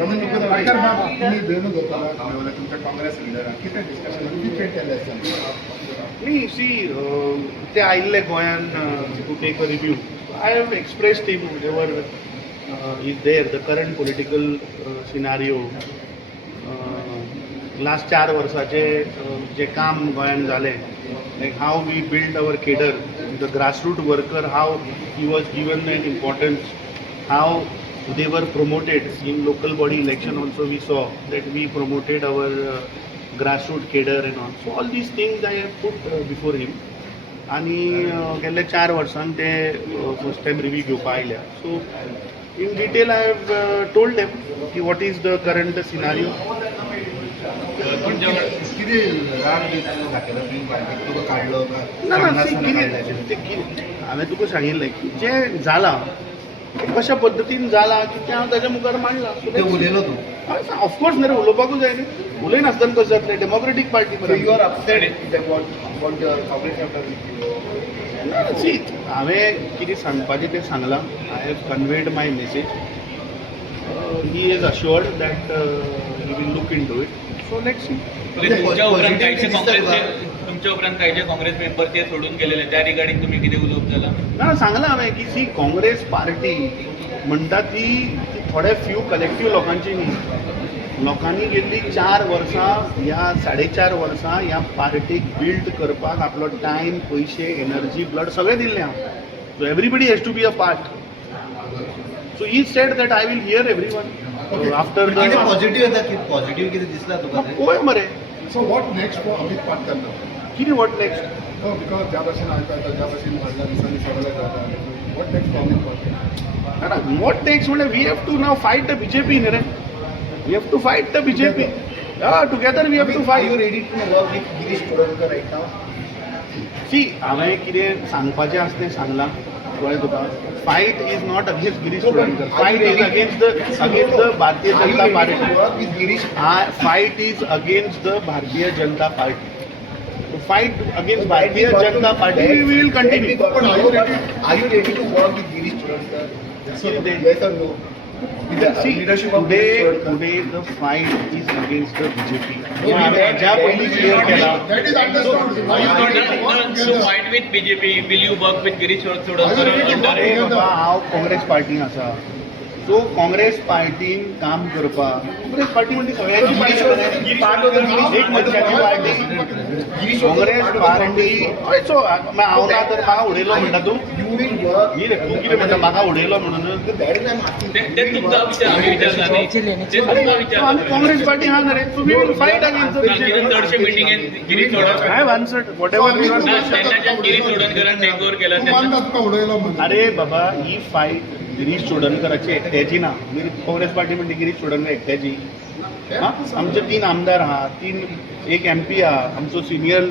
तुमच्या काँग्रेस लिडरान कितें डिस्कशन कितें केलें न्ही सी ते आयिल्ले गोंयान to take a review. I have expressed him ever is there the current political scenario. Last 4 वर्साचे जे काम गोंयान जालें, like how we build our cadre, the grassroot worker, how he was given an importance, how they were promoted in local body election also. We saw that we promoted our grassroots cadre and all. So all these things I have put before him. आणि गेल्या 4 वर्सांक ते first time review घेवपाक आयल्या. So in detail I have told them की what is the current scenario. हांवें तुका सांगिल्लें की जें जालां कशा पद्दतीन जाला की तें हांव ताच्या मुखार मांडलां. उलयलो तूं ऑफकोर्स न्ही रे, उलोवपाकूच जाय न्ही. उलयनासतना कशें जातलें? Democratic party you are upset see हांवें कितें सांगपाचें तें सांगलां. I have conveyed my message. He is assured that he will look into it. So let's see. तुमच्या उपरांत कांयचे काँग्रेस मेंबर ते सोडून गेलेले, त्या रिगार्डिंग तुम्ही कितें उलोवप जाला? ना सांगलां हांवें की सी काँग्रेस पार्टी म्हणटा ती थोड्या फ्यू कलेक्टीव लोकांची न्ही. लोकांनी गेल्ली 4 वर्सां ह्या 4.5 वर्सां ह्या पार्टीक बिल्ड करपाक आपलो टायम, पयशे, एनर्जी, ब्लड सगळें दिल्लें हांव. So everybody has to be a part. So he said that I will hear everyone after the positive येता की पॉझिटिव्ह कितें दिसला तुका? पळय मरे. So what next for Amit Patkar? कितें वॉट नेक्स्ट? बिकॉज ज्या भाशेन आयता ज्या भाशेन फाटल्या दिसांनी सगळें जाता, what next for Amit Patkar? What next म्हणजे वी हॅव टू नाव फायट द बीजेपी न्ही रे. We have to fight the BJP. Together we have to or fight. You ready to work with Girish Chodankar right नाव? सी हांवें कितें सांगपाचें आसा तें सांगलां. कळ्ळें तुका? Fight is not against Girish Chodankar. Fight is against the Bharatiya Janata Party. Work with Girish? Fight is against the Bharatiya Janata party. Fight against भारतीय Janata party we will continue. But are you ready to work with Girish Churandkar? Yes or no? See, today the fight is against the BJP. ज्या पहिली clear केला. That is understood. Are you not to fight with BJP? Will you work with Girish Chorandkar under? अरे बाबा हांव काँग्रेस पार्टीन आसा. सो काँग्रेस पार्टीन काम करपाक, Congress party म्हणजे सगळ्यांची पार्टी, एक मनशाची पार्टी. काँग्रेस पार्टी हय. सो हांव ना तर म्हाका उडयलो म्हणटा तूं? You will work. न्ही रे, तूं कितें म्हणटा म्हाका उडयलो म्हणून? That is I'm asking. ते तुमचा विचार, आम्ही विचारला नाही. ते तुमचा विचार. आम्ही काँग्रेस पार्टी हा ना रे. So we will fight against the किती चडशे मिटिंगेन Girish Chodankar, I have answered whatever you are. त्यांना ज्या गिरीश चोडणकरान टेक ओव्हर केला तू त्यांना मानतात का उडयलो म्हणून? अरे बाबा ही फाईट गिरीश चोडणकराची एकट्याची ना. काँग्रेस पार्टी म्हणजे गिरीश चोडणकर एकट्याची. हां, आमचे 3 आमदार आहात, एक MP आहा, आमचो सिनियर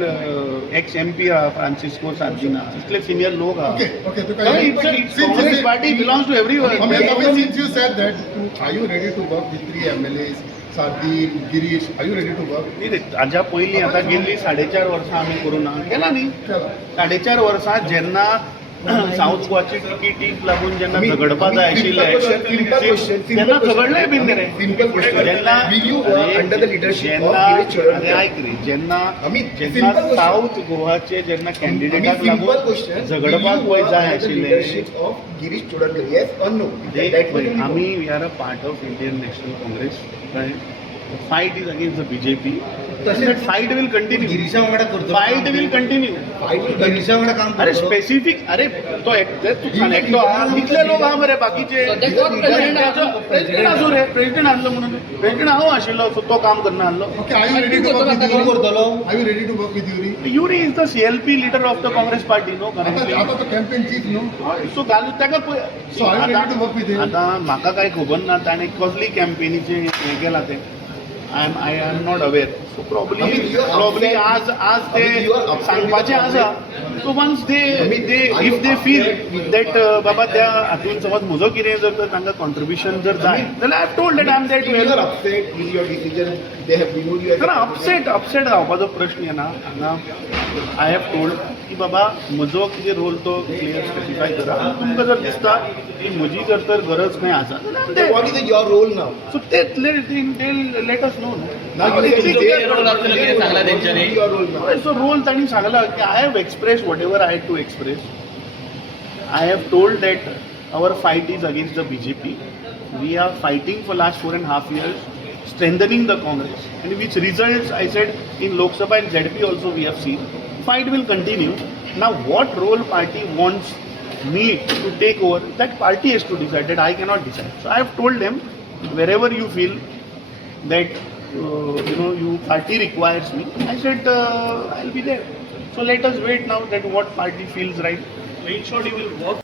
एक्स MP आहा फ्रांसिस्को सार्दिना. इतले सिनियर लोक आहा. Okay, Congress party belongs to everyone. Since you said that, are you ready to work with 3 MLAs? Sardin, Girish, are you ready to work? न्ही रे, हाज्या पयलीं आतां गेल्ली 4.5 वर्सां आमी करूं ना केला न्ही. केला. 4.5 वर्सां जेन्ना साऊथ गोवाची टिकीटीक लागून जेन्ना झगडपा जाय आशिल्लें तेन्ना झगडलें बीन रे. जेन्ना under the leadership of जेन्ना Girish Chorandkar? अरे आयक रे, जेन्ना simple question. साऊथ गोवाचे जेन्ना कॅन्डिडेटाक Simple लागून question. झगडपाक वय जाय आशिल्लें, Leadership of Girish Chorandkar, yes or no? आमी we are a part of Indian National Congress. Fight is against the BJP. Fight will continue. गिरीशा वांगडा करतो. Fight will continue. गिरीशा वांगडा काम अरे करतो. स्पेसिफिक, अरे तो एकटो आहा, इतले लोक आहा मरे बाकीचे. प्रेसिडेंट आसूं रे, प्रेसिडेंट आहलो म्हणून प्रेसिडेंट हांव आशिल्लो, सो तो काम करना आहलो. Okay, are you ready to work with किती Yuri? करतलो? Are you ready to work with Yuri? Yuri is the CLP leader of the Congress party no currently. आता तो campaign chief, no? सो घालून ताका So are you ready to work with him? आतां म्हाका कांय खबर ना ताणें कसली कॅम्पेनीचे हें केलां तें. I am not aware. So probably आज ते सांगपाचें आसा. So once they if they feel that बाबा त्या हातून समज म्हजो कितें जर तांकां कॉन्ट्रिब्युशन जर जाय जाल्यार I have told that I am that You वेल. are upset with your decision. They have removed you as ना अपसेट जावपाचो प्रश्न येना. हांगा आय हॅव टोल्ड की बाबा म्हजो कितें रोल तो क्लियर स्पेसिफाय करा तुमकां जर दिसता की म्हजी जर तर गरज खंय आसा जाल्यार What is your role now? So ते let us know Now you तुमचो say कितें रोल आसतलो कितें सांगला तेंच्यांनी your role now. So role तांणी सांगला की I have express whatever I had to express I have told that our fight is against the BJP. We are fighting for last 4.5 years, strengthening the Congress, and which results I said in Lok Sabha and ZP also we have seen. Fight will continue. Now, what role party wants me to take over? That party has to decide. That I cannot decide. So I have told them wherever you feel that you party requires me. I said I'll be there. So let us wait now that what party feels right. In short, you will work